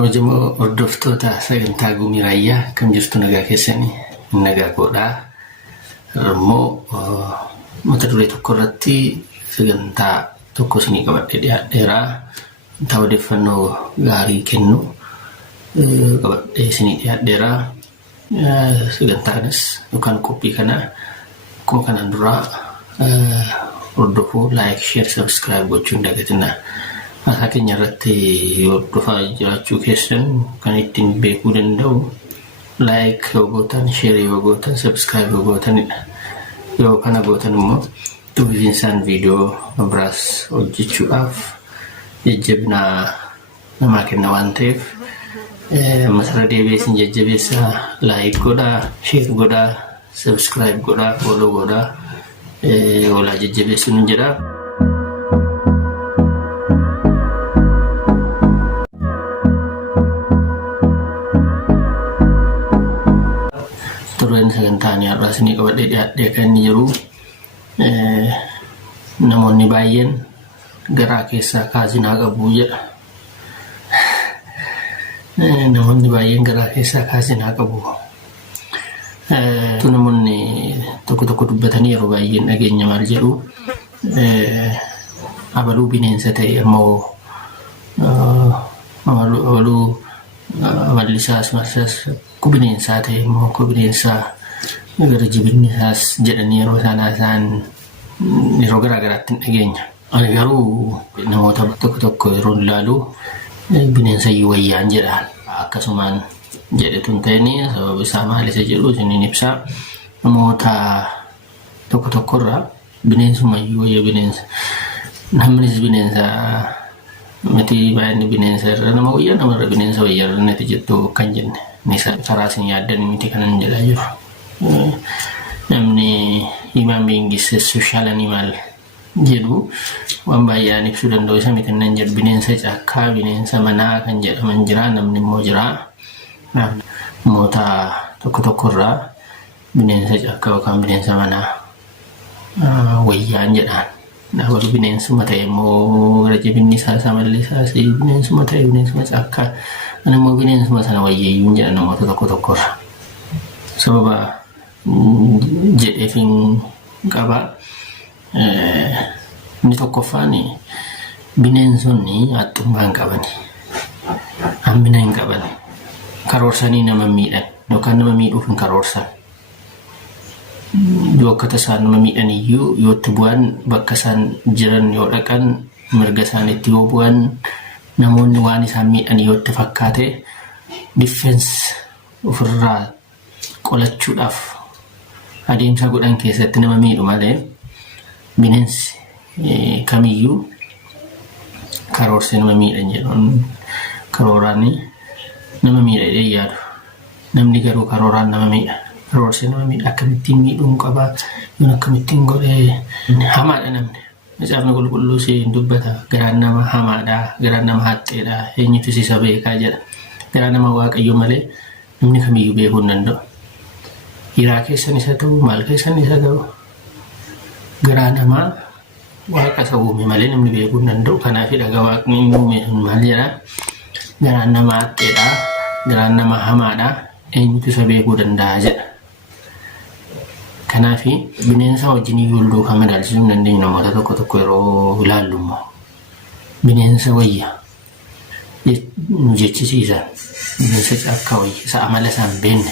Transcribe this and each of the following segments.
Kabajamoo hordoftoota sagantaa Gumii Raayyaa kam jirtu nagaa keessanii nagaa godhaa. Immoo mata duree tokko irratti sagantaa tokko isinii qabadhee dhiyaadheera. Sagantaa odeeffannoo gaarii kennu qabadhee isinii dhiyaadheera. Sagantaanis yookaan qophii kana akkuma kanaan duraa hordofuu, like, share, subscribe gochuun dagatinaa. Mata keenya irratti hordofaa jiraachuu keessan kan ittiin beekuu danda'u like yoo gootan, share yoo gootan, subscribe yoo gootanidha. Yoo kana gootan immoo tuufiinsaan viidiyoo biraas hojjechuudhaaf jajjabina namaa kenna waan ta'eef masara deebiisin jajjabeessaa, like godhaa, share godhaa, subscribe godhaa, follow godhaa, walaa jajjabeessuun jedha. Sagantaan har'aa isinii qabadhee dhiyaadhee kan inni jiru namoonni baay'een garaa keessaa kaasinaa qabu jedha. Namoonni baay'een garaa keessaa kaasinaa qabu. Namoonni tokko dubbatanii yeroo baay'een dhageenya maal jedhu abaluu bineensa ta'e immoo abaluu aballisaas marsaas bineensaa ta'e immoo bineensaa gara jibinnisaas jedhanii yeroo isaan yeroo garaa garaatti dhageenya. Ani garuu namoota tokko yeroo ilaalu bineensa wayyaan jedhaan akkasumaan jedhetu hin ta'in sababa isaa maal isa jedhu isiniin ibsaa. Namoota tokko irraa bineensuma wayya bineensa namnis bineensa miti baay'inni bineensa irra nama wayyaa namarra bineensa wayyaa irra nati jettu kan jenne nisa karaa isin yaaddan miti kanan jedhaa jiru. Namni human being is a social animal jedhu waan baay'een ibsuu danda'u isa miti nan jedhu. Bineensa caakkaa, bineensa manaa kan jedhaman jira, namni immoo jira. Namoota tokko irraa bineensa caakkaa yookaan bineensa manaa wayyaan jedhaan. Abalu bineensuma ta'e immoo gara jabinni isaa mallisaas bineensuma ta'e bineensuma caakkaa, ani immoo bineensuma sana wayyeeyyuun jedha namoota tokko irraa. Sababa jedheefin qaba. Inni tokkoffaan bineensonni haxxummaa hin qabani, hammina hin qabani, karoorsanii nama miidhan yookaan nama miidhuuf hin karoorsan. Yoo akka tasaan nama miidhan iyyuu yoo itti bu'an bakka isaan jiran yoo dhaqan mirga isaaniitti yoo bu'an namoonni waan isaan miidhan yoo itti fakkaate difeensi ofirraa qolachuudhaaf adeemsa godhan keessatti nama miidhu malee bineensi kamiyyuu karoorsee nama miidhan jedhuun karooraan nama miidha yaadu. Namni garuu karooraan nama miidha, karoorsee nama miidha. Akkamittiin miidhuun qabaa yoon akkamittiin godhee hamaadha namni. Macaafni qulqulluu siin dubbata garaan nama hamaadhaa, garaan nama haxxeedhaa, eenyutu isa beekaa jedha. Garaan nama waaqayyo malee namni kamiyyuu beekuu hin danda'u. Hiraa keessan isa ta'u, maal keessan isa ta'u, garaa namaa waaqa isa uume malee namni beekuu hin danda'u. Kanaafidha waaqni uume maal jedhaa, garaan nama haxxeedhaa, garaan nama hamaadhaa, eenyutu isa beekuu danda'a jedha. Kanaafi bineensa wajjin iyyuu duukaa madaalchisuu hin dandeenyu. Namoota tokko yeroo ilaallu immoo bineensa wayya jechisiisan, bineensa caakkaa wayya isa amala isaan beenne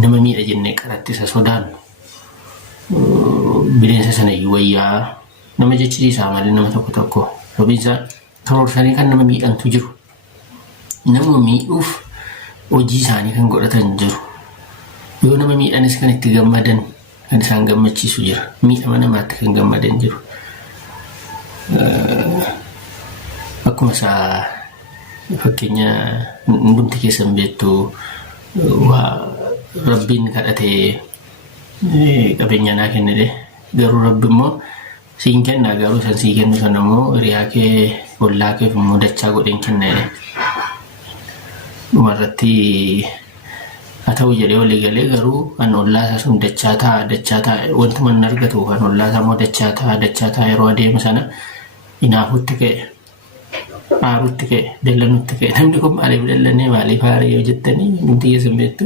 nama miidha jennee qaratti isa sodaannu bineensa sana iyyuu wayyaa nama jechisiisaa malee nama tokko sabiinsaa karoorsanii kan nama miidhantu jiru. Nama miidhuuf hojii isaanii kan godhatan jiru. Yoo nama miidhanis kan itti gammadan, kan isaan gammachiisu jira. Miidhama namaatti kan gammadan jiru. Akkuma isaa fakkeenya hundumti keessan beektu rabbiin kadhatee qabeenya naa kennedhe. Garuu rabbi immoo siin kennaa, garuu san sii kennu sana immoo hiriyaa kee, ollaa keef immoo dachaa godheen kennedhe. Dhumarratti haa ta'u jedhee walii galee garuu kan ollaa isaa sun dachaa ta'a wantuma hin argatu, kan ollaa isaa immoo dachaa ta'a yeroo adeemu sana inaafuutti ka'e. aarutti ka'e dallanutti ka'e namni kun maaliif dallannee maaliif aaree yoo jettanii nuti keessan beektu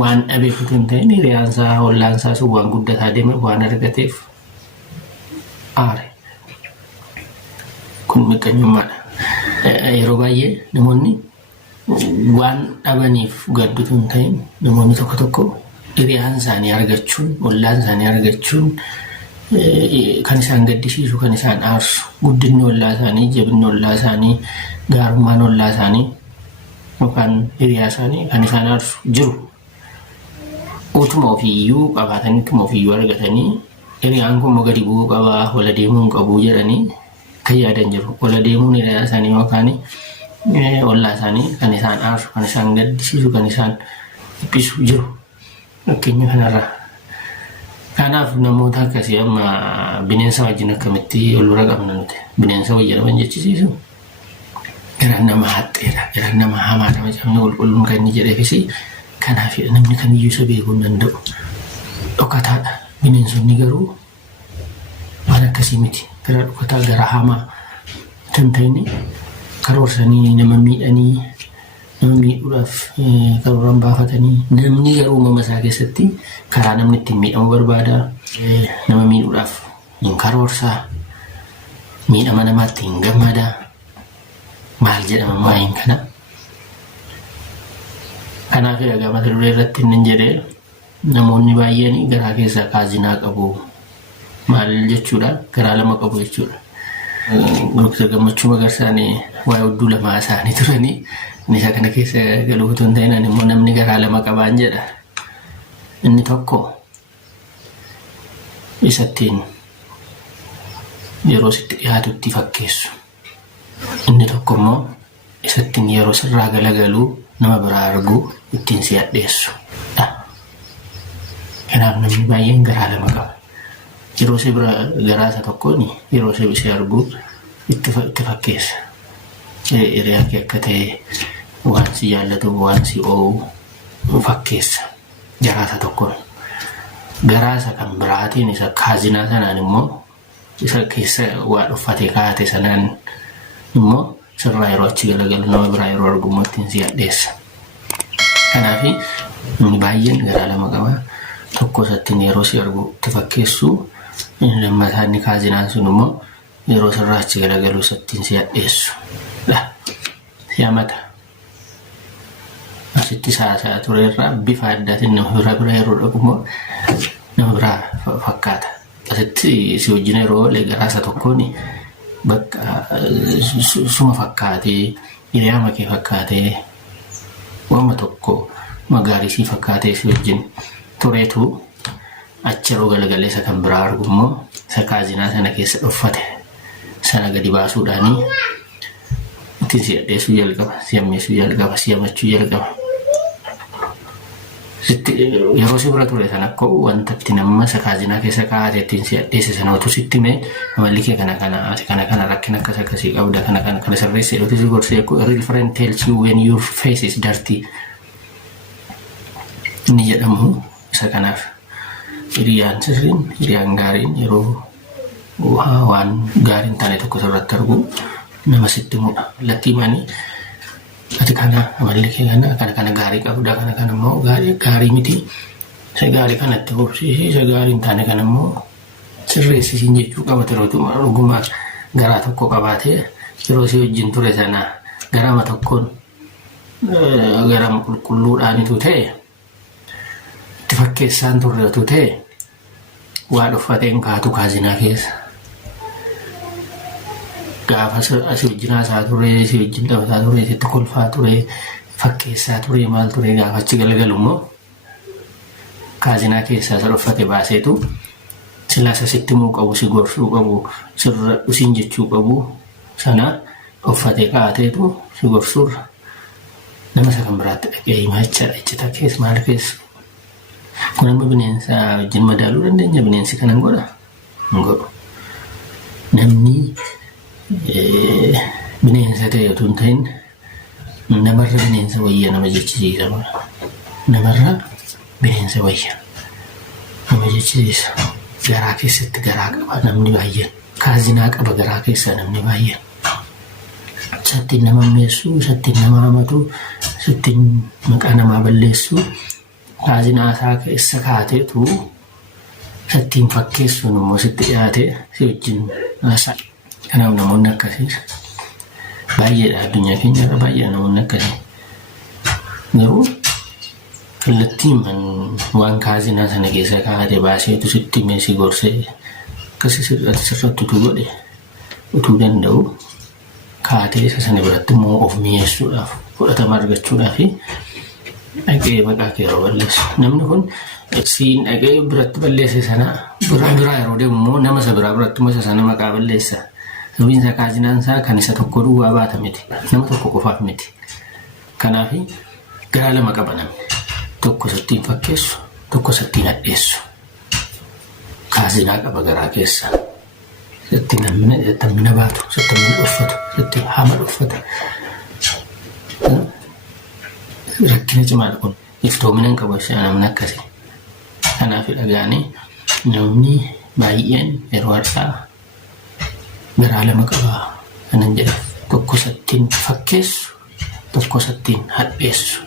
waan dhabee kutu hin ta'in hiriyaansaa hollaansaa sun waan guddataa deeme waan argateef aare. Kun miqanyummaadha. Yeroo baay'ee namoonni waan dhabaniif gaddutu hin ta'in namoonni tokko tokko hiriyaan isaanii argachuun hollaan isaanii argachuun kan isaan gaddisiisu kan isaan aarsu guddinni hollaa isaanii jabinni hollaa isaanii gaarummaan hollaa isaanii yookaan hiriyaa isaanii kan isaan aarsu jiru. Utuma ofiiyyuu qabaatanii utuma ofiiyyuu argatanii hiriyaan kun gadi bu'uu qabaa wala deemuu hin qabu jedhanii kan yaadan jiru. Wala deemuun hiriyaa isaanii yookaan hollaa isaanii kan isaan aarsu kan isaan gaddisiisu kan isaan dhiphisu jiru. Fakkeenya kanarraa. Kanaaf namoota akkasii amma bineensa wajjin akkamitti wal bira qabna nuti bineensa wajjin nama jechisiisu garaan nama haxxeedha garaan nama hamaadha macamni qulqulluun kan inni jedheefis kanaaf namni kamiyyuu isa beekuu hin danda'u dhokataadha. Bineensonni garuu waan akkasii miti gara dhokataa gara hamaa kan ta'in karoorsanii nama miidhanii nama miidhuudhaaf karooraan baafatanii namni garuu uumama isaa keessatti karaa namni ittiin miidhamu barbaada. Nama miidhuudhaaf hin karoorsaa miidhama namaatti hin gammadaa maal jedhama maayin kana. Kanaaf egaa mata duree irratti inni jedhee namoonni baay'een garaa keessaa kaazinaa qabu maal jechuudha garaa lama qabu jechuudha. Dr. Gammachuu Magarsaan waa'ee hudduu lamaa isaanii turanii isa kana keessa galuu otoo hin ta'in immoo namni garaa lama qabaan jedha. Inni tokko isattiin yeroo sitti dhiyaatutti fakkeessu. Inni tokko immoo isattiin yeroo sirraa galagaluu nama biraa arguu ittiin si hadheessu. Kanaaf namni baay'een garaa lama qaba. Yeroo si bira garaa isa tokkoon yeroo si arguu itti fakkeessa. Hiriyaa kee akka ta'e waan si jaallatu waan si oowu fakkeessa garaa isa tokkoon. Garaa isa kan biraatiin isa kaazinaa sanaan immoo isa keessa waa dhuffatee kaa'ate sanaan immoo sirraa yeroo achi galagalu nama biraa yeroo argu immoo ittiin si hadheessa. Kanaaf namni baay'een garaa lama qaba. Tokko isattiin yeroo si argu itti fakkeessu lammataa inni kaazinaan sun immoo yeroo sirraa achi galagalu isattiin si hadheessu. Si hamata. Asitti saasaa ture irraa bifa addaatiin nama bira yeroo dhaqu immoo nama biraa fakkaata. Asitti si wajjin yeroo garaa isa tokkoon bakka suma fakkaatee hiriyaa makee fakkaatee wama tokko magaarii si fakkaatee si wajjin tureetu achi yeroo galagalee isa kan biraa argu immoo isa kaazinaa sana keessa dhuffate sana gadi baasuudhaanii ittiin si hadheessuu jalqaba, si hammeessuu jalqaba, si hamachuu jalqaba. Yeroo si bira ture sana akka wanta itti nama isa kaazinaa keessa kaa'ate ittiin si hadheesse sana utuu sitti mee amalli kee kana rakkina akkasii qabda kana sirreessee dhootu si gorsee a real friend tells you when your face is dirty. Inni jedhamu isa kanaaf hiriyaan sirriin hiriyaan gaariin yeroo waan gaariin taane tokko sirratti argu nama sitti mudha. Lattiimanii ati kana amalli kee kana gaarii qabda kana immoo gaarii miti isa gaarii kanatti hubsiisi isa gaarii hin taane kana immoo sirreessisiin jechuu qaba. Yeroo dhugumaa garaa tokko qabaatee yeroo si wajjin ture sana garama tokkoon garama qulqulluudhaanitu ta'e itti fakkeessaan turreetu ta'e waa dhuffateen kaatu kaazinaa keessa. Gaafa si wajjin haasaa ture, si wajjin taphataa ture, sitti kolfaa ture, fakkeessaa ture, maal ture gaafa achi galagalu immoo kaazinaa keessaa isa dhuffate baaseetu silaa isa sitti himuu qabu, si gorsuu qabu, sirra dhusiin jechuu qabu sana uffatee kaa'ateetu si gorsuurra nama isa kan biraatti dhaqee himaa jechaadha. Ejjeta keessa maal keessa kun amma bineensa wajjin madaaluu dandeenya. Bineensi kana hin godha hin godhu. Namni bineensa ta'e otoo hin ta'in namarra bineensa wayya nama jechisiisa. Namarra bineensa wayya nama jechisiisa. Garaa keessatti garaa qaba namni baay'een. Kaazinaa qaba garaa keessaa namni baay'een. sattiin nama meessu, sattiin nama hamatu, sattiin maqaa namaa balleessu kaazinaa isaa keessa kaateetu sattiin fakkeessuun immoo sitti dhiyaate si wajjin haasa'a. Kanaaf namoonni akkasii baay'eedha addunyaa keenyarra baay'ee namoonni akkasii. Garuu kallattiin waan kaazinaa sana keessa kaa'ate baaseetu sitti meesii gorsee akkasii sirratti utuu godhe utuu danda'u kaatee isa sana biratti immoo of mi'eessuudhaaf fudhatama argachuudhaaf dhaqee maqaa kee yeroo balleessu. Namni kun siin dhaqee biratti balleesse sana biraa yeroo deemu immoo nama isa biraa biratti immoo isa sana maqaa balleessa. Sababiin isaa kaazinaan isaa kan isa tokko duwwaa baata miti. Nama tokko qofaaf miti. Kanaaf garaa lama qaba namni. Tokko sattiin fakkeessu, tokko sattiin hadheessu. Kaazinaa qaba garaa keessa. Sattiin hammina baatu, sattiin hammina dhuffatu, sattiin hama dhuffata. Rakkina cimaadha kun. Iftoomina hin qabu namni akkasii. Kanaaf dhagaanii namni baay'een yeroo har'aa garaa lama qaba kanan jedha. Tokko sattiin fakkeessu, tokko sattiin hadheessu.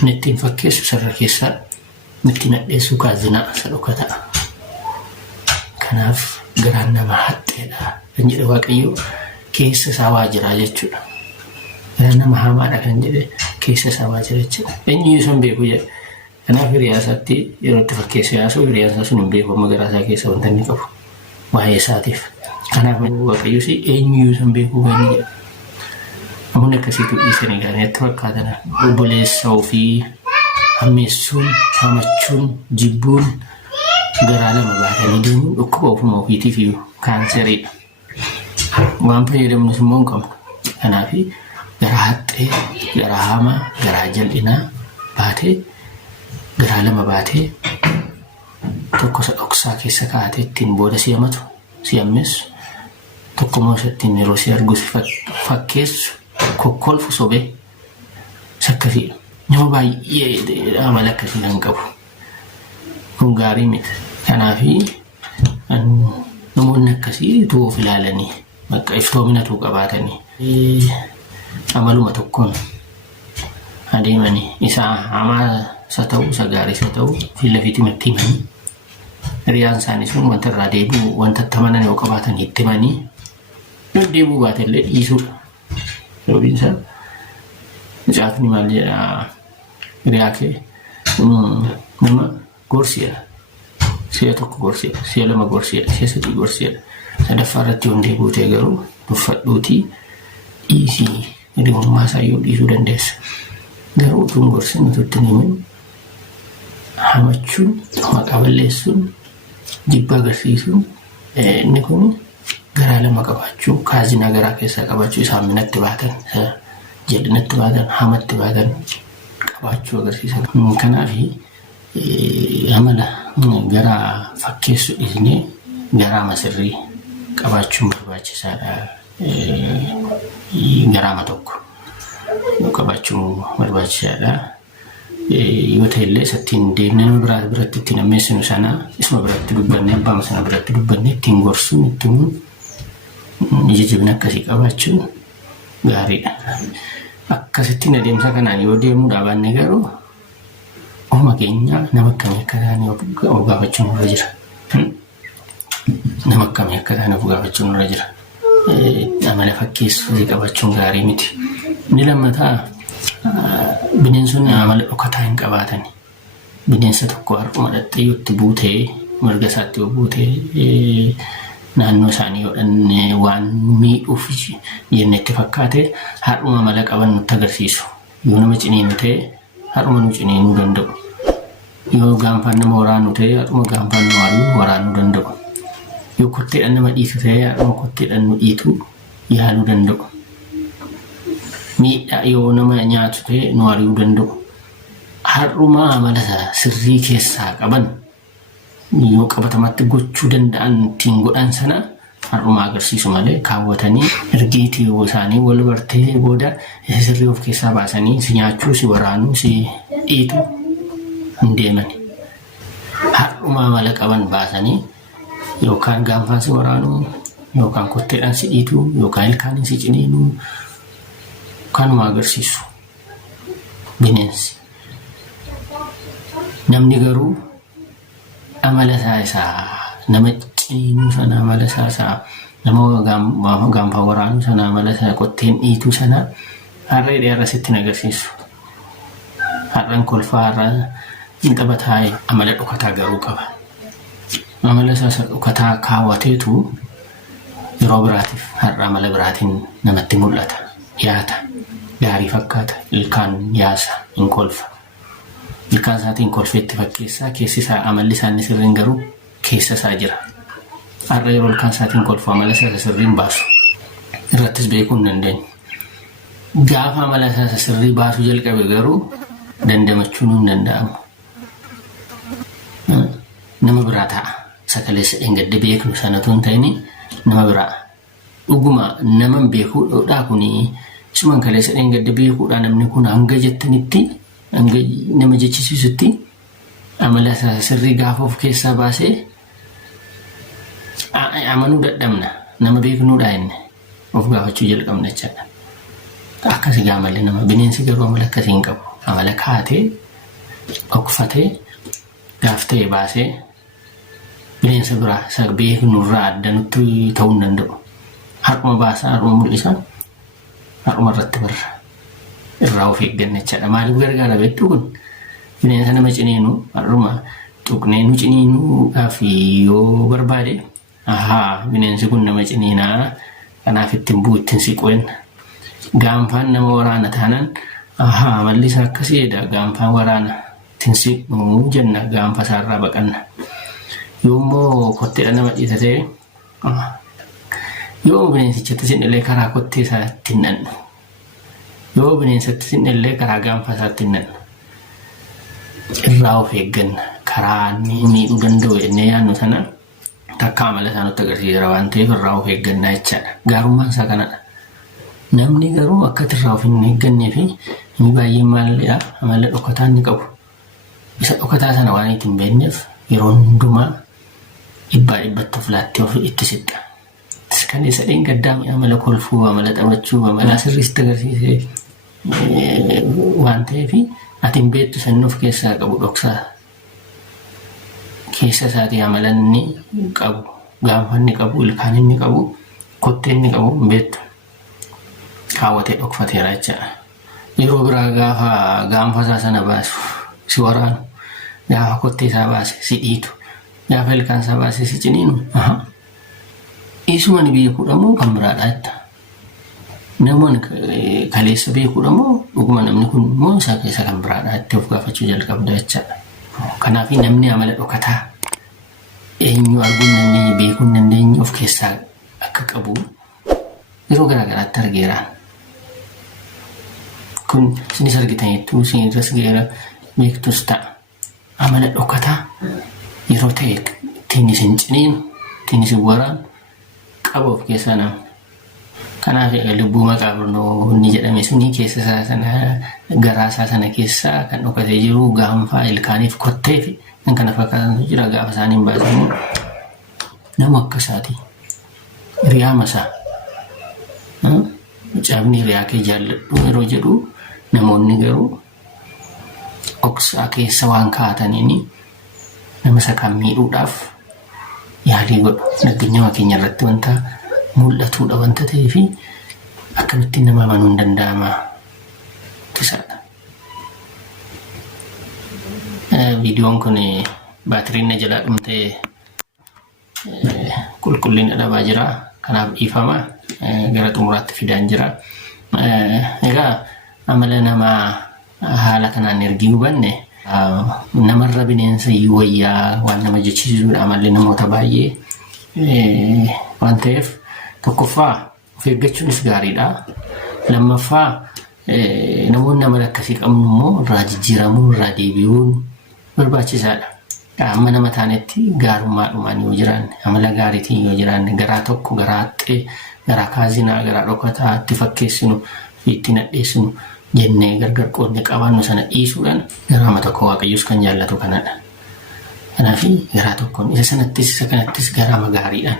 Inni ittiin fakkeessu sarara keessaa, inni ittiin hadheessu kaazinaa isa dhokata'a. Kanaaf garaan nama hadheedha kan jedhe Waaqayyo keessa isaa waa jira jechuudha. Garaan nama hamaadha kan jedhe keessa isaa waa jira jechuudha. Eenyuyyuu san beeku jedhe. Kanaaf hiriyaasaatti yeroo itti fakkeessu yaasuu hiriyaasaa sun hin beeku amma garaa isaa keessa wanta inni qabu waa'ee isaatiif. Kanaaf Waaqayyo si eenyuyyuu san beeku kan jedhe. Namoonni akkasiitu dhiisanii gaanii itti fakkaatan obboleessa ofii hammeessuun, hamachuun, jibbuun garaa lama baatanii deemuun dhukkuba ofuma ofiitiif iyyuu kaanseriidha. Waan fayyadamnus immoo hin qabnu. Kanaaf garaa haxxee, garaa hamaa, garaa jal'inaa baatee garaa lama baatee tokko isa dhoksaa keessa kaa'atee ittiin booda si hamatu, si hammeessu, tokko immoo ittiin yeroo si argu si fakkeessu, kokkolfu sobee sakkasiidha. Nama baay'ee amala akkasii kan qabu. Kun gaarii miti. Kanaaf namoonni akkasii utuu of ilaalanii bakka iftoominatu qabaatanii amaluma tokkoon adeemanii isaa hamaa isa ta'u isa gaarii isa ta'u fiillafiitti matti himanii hiriyaan isaanii sun wanta irraa deebi'u wanta tamanan yoo qabaatan itti himanii yoo deebi'uu baate illee dhiisuudha. Sababiin isaa mucaafni maal jedhaa hiriyaa kee nama gorsiidha. Si'a tokko gorsiidha, si'a lama gorsiidha, si'a sadii gorsiidha. Sadaffaa irratti yoo deebi'ute garuu tuffadhuutii dhiisii hiriyummaa isaa yoo dhiisuu dandeessa. Garuu utuun gorsin utuutti himin hamachuun, maqaa balleessuun, jibba agarsiisuun inni kun garaa lama qabaachuu, kaazinaa garaa keessaa qabaachuu isaa minatti baatan, jal'inatti baatan, hamatti baatan qabaachuu agarsiisa. Kanaaf amala garaa fakkeessu dhiisnee garaa masirrii qabaachuun barbaachisaadha. Garaama tokko qabaachuun barbaachisaadha. Yoo ta'e illee isattiin deemnee nama biraa biratti ittiin hammeessinu sana isuma biratti dubbannee abbaa sana biratti dubbannee ittiin gorsuun ittiin jajjabina akkasii qabaachuun gaariidha. Akkasittiin adeemsa kanaan yoo deemuu dhaabanne garuu ofuma keenya nama akkamii akka taane of gaafachuun irra jira. Nama akkamii akka taane of gaafachuun irra jira. Amala fakkeessuu qabaachuun gaarii miti. Inni lammataa bineensonni amala dhokataa hin qabaatan. Bineensa tokko har'uma dhattee yoo itti buutee marga isaatti yoo buutee naannoo isaanii yoodhan waan miidhuuf jenne itti fakkaate har'uma amala qaban nutti agarsiisu. Yoo nama ciniinu ta'e har'uma nu ciniinuu danda'u. Yoo gaanfaan nama waraanu ta'e har'uma gaanfaan nama waraanuu danda'u. Yoo kotteedhaan nama dhiitu ta'e har'uma kotteedhaan nu dhiitu yaaluu danda'u. Miidhaa yoo nama nyaatu ta'e nu ari'uu danda'u. Har'uma amala sirrii keessaa qaban yoo qabatamatti gochuu danda'an ittiin godhan sana har'uma agarsiisu malee kaawwatanii ergiitii yoo isaanii wal bartee booda sirrii of keessaa baasanii si nyaachuu, si waraanuu, si dhiitu hin deeman. Har'uma amala qaban baasanii yookaan gaanfaan si waraanuu yookaan kotteedhaan si dhiitu yookaan ilkaaniin si ciniinu kanuma agarsiisu bineensi. Namni garuu amala isaa nama ciniinuu sana amala isaa nama gaanfa waraanuu sana amala isaa qotteen dhiituu sana harree dheeraa sitti agarsiisu. Harreen kolfaa har'a hin taphataa amala dhokataa garuu qaba. Amala isaa dhokataa kaawwateetu yeroo biraatiif har'a amala biraatiin namatti mul'ata. Yaata gaarii fakkaata ilkaan yaasa hin kolfa. Ilkaan isaatiin kolfeetti fakkeessaa keessi isaa amalli isaanii sirriin garuu keessa isaa jira. Har'a yeroo ilkaan isaatiin kolfu amala isaa sirriin baasu irrattis beekuu hin dandeenyu. Gaafa amala isaa sirrii baasuu jalqabe garuu dandamachuun hin danda'amu. Nama biraa ta'a. Sakaleessa engadde beeknu sanatu hin ta'in nama biraa. Dhuguma nama beekuudhaa kuni suman kaleessa engadde beekuudhaa namni kun hanga jettanitti hanga nama jechisiisutti amala isaa sirrii gaafa of keessaa baasee amanuu dadhabna. Nama beeknuudhaa inni of gaafachuu jalqabna jechaadha. Akkasii gaamallee nama bineensi garuu amala akkasii hin qabu. Amala kaatee dhokfatee gaaf ta'e baasee bineensa biraa isa beeknurraa adda nutti ta'uu hin danda'u. Har'uma baasaa har'uma mul'isa har'uma irratti barra irraa of eegganna jechaadha. Maaliif gargaara beektu kun bineensa nama ciniinu har'uma tuqnee nu ciniinuudhaaf yoo barbaade bineensi kun nama ciniinaa kanaaf ittiin bu'u ittiin siquen. Gaanfaan nama waraana taanaan amalli isaa akkasiidha. Gaanfaan waraana ittiin siqnu jenna gaanfa isaarraa baqanna. Yoommoo kotteedha nama dhiitatee yoo bineensichatti sinillee karaa kottee isaa ittiin nannu yoo bineensatti sinillee karaa gaanfa isaa ittiin nannu irraa of eegganna. Karaa miidhuu danda'u jennee yaadnu sana takka amala isaa nutti agarsiisa waan ta'eef irraa of eeggannaa jechaadha. Gaarummaan isaa kanadha. Namni garuu akka irraa of hin eeggannee fi inni baay'een maalidha amala dhokataa inni qabu. Isa dhokataa sana waan ittiin beekneef yeroo hundumaa dhibbatti of laattee of itti sitta. Kan isa gaddaami amala kolfuu amala taphachuu amala sirriitti agarsiisee waan ta'eef ati hin beektu sanni of keessaa qabu dhoksaa keessa isaatii amala inni qabu gaanfa inni qabu ilkaan inni qabu kottee inni qabu hin beektu. Kaawwatee dhokfateera jechaadha. Yeroo biraa gaafa gaanfa isaa sana baasu si waraanu gaafa kottee isaa baase si dhiitu gaafa ilkaan isaa baase si ciniinu isuma ni beekuudha moo kan biraadha jetta. Namoonni kaleessa beekuudha moo dhuguma namni kun moo isa kan biraadha jettee of gaafachuu jalqabda jechaadha. Kanaaf namni amala dhokataa eenyu arguu hin dandeenye beekuu hin dandeenye of keessaa akka qabu yeroo garaagaraatti argeeraan. Kun sinis argitaniittuu sinirras geera beektus ta'a. Amala dhokataa yeroo ta'e ittiin isin ciniinu ittiin isin waraanu qaba of keessaa nama. Kanaaf lubbuu maqaaburnoo inni jedhame suni keessa isaa sana garaa isaa sana keessaa kan dhokatee jiru gaanfaa ilkaaniif kottee fi kan kana fakkaatan jira. Gaafa isaaniin baasamu nama akka isaati riyaa masaa caabni riyaa kee jaalladhu yeroo jedhu namoonni garuu dhoksaa keessa waan kaa'ataniini nama sakaan miidhuudhaaf yaalii godhu. Nageenya keenya irratti wanta mul'atuudha wanta ta'eef akkamitti nama amanuu hin danda'ama tisaadha. Viidiyoon kun baatiriin na jalaa dhumtee qulqullina dhabaa jira. Kanaaf dhiifama gara xumuraatti fidaan jira. Egaa amala namaa haala kanaan ergi hubanne namarra bineensa wayyaa waan nama jechisiisuudha amalli namoota baay'ee waan ta'eef tokkoffaa of eeggachuunis gaariidha. Lammaffaa namoonni amala akkasii qabnu immoo irraa jijjiiramuun irraa deebi'uun barbaachisaadha. Amma nama taanetti gaarummaadhumaan yoo jiraanne amala gaariitiin yoo jiraanne garaa tokko garaa haxxee garaa kaazinaa garaa dhokataa itti fakkeessinu itti nadheessinu jennee gargar qoodne qabaannu sana dhiisuudhaan garaama tokko waaqayyus kan jaallatu kanadha. Kanaaf garaa tokkoon isa sanattis isa kanattis garaama gaariidhaan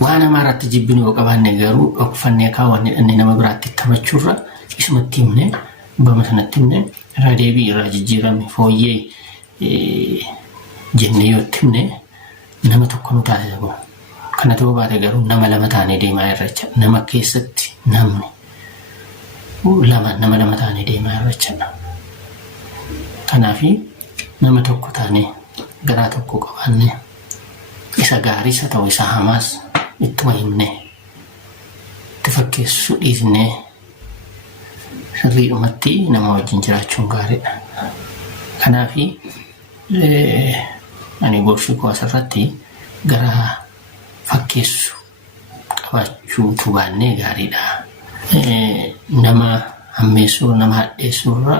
waan amaaratti jibbinu yoo qabaanne garuu dhokfannee kaawwanne inni nama biraatti tamachurra isumatti himne bama sanatti himne irraa deebii irraa jijjiirame fooyyee jennee yoo himne nama tokko nu taasisu. Kana ta'uu baate garuu nama lama taanee deemaa irra jecha nama keessatti namni nama lama taanee deemaa irra jecha. Kanaafi nama tokko taanee garaa tokko qabaanne isa gaarii isa ta'u isa hamaas ittuma himne itti fakkeessu dhiisne sirriidhumatti nama wajjin jiraachuun gaariidha. Kanaafi ani gorsi koo asirratti garaa fakkeessu qabaachuutu baannee gaariidha. Nama hammeessuu nama hadheessuurra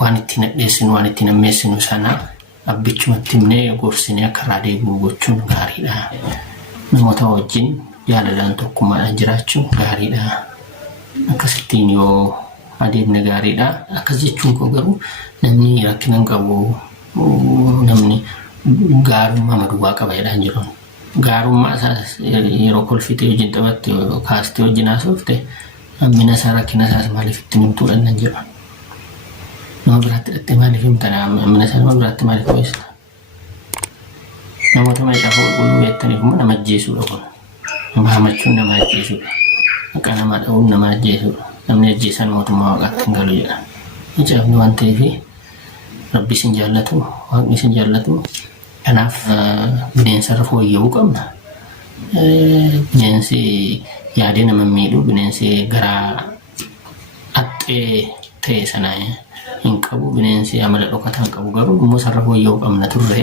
waan ittiin hadheessinu waan ittiin hammeessinu sana abbichumatti himnee gorsinee akka irraa deebi'u gochuun gaariidha. Namoota wajjin jaalalaan tokkummaadhaan jiraachuun gaariidha. Akkasittiin yoo adeemne gaariidha. Akkas jechuun koo garuu namni rakkina hin qabu namni gaarummaa maduwaa qaba jedhaan jiru. Gaarummaa isaas yeroo kolfitee wajjin taphatte kaastee wajjin haasofte hammina isaa rakkina isaas maaliif ittiin himtuu dhannan jedha. Nama biraatti hidhattee maaliif himtana hammina isaa nama biraatti maaliif ho'ista? Namoota meeshaa qulqulluu beektaniif immoo nama ajjeesuudha kun. Nama hamachuun nama ajjeesuudha. Maqaa namaa dha'uun nama ajjeesuudha. Namni ajjeesan mootummaa waaqaatti hin galu jedha. Ijaafni waan ta'eef Rabbi isin jaallatu, Waaqni isin jaallatu. Kanaaf bineensarra fooyya'uu qabna. Bineensi yaadee nama miidhu, bineensi garaa haxxee ta'e sana hin qabu, bineensi amala dhokataa hin qabu garuu immoo sarra fooyya'uu qabna turre.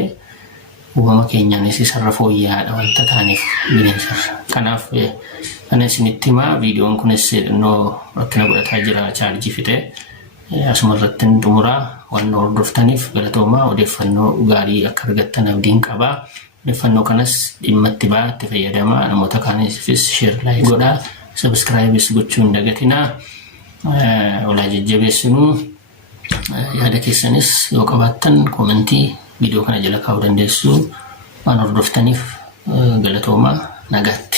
Uumama keenyaanis sarra fooyya'aadha wanta taaneef bineensarra. Kanaaf ana isinitti himaa viidiyoon kunis xinnoo rakkina godhataa jira chaarjii fixee asuma irratti hin xumuraa waan hordoftaniif galatoomaa odeeffannoo gaarii akka argattan abdiin qabaa. Odeeffannoo kanas dhimma itti ba'aa itti fayyadamaa namoota kaaniifis sheer laayik godhaa sabskiraayibis gochuu hin dagatinaa. Walaa jajjabeessinuu yaada keessanis yoo qabaattan koomentii viidiyoo kana jala kaa'uu dandeessu. Waan hordoftaniif galatoomaa nagaatti.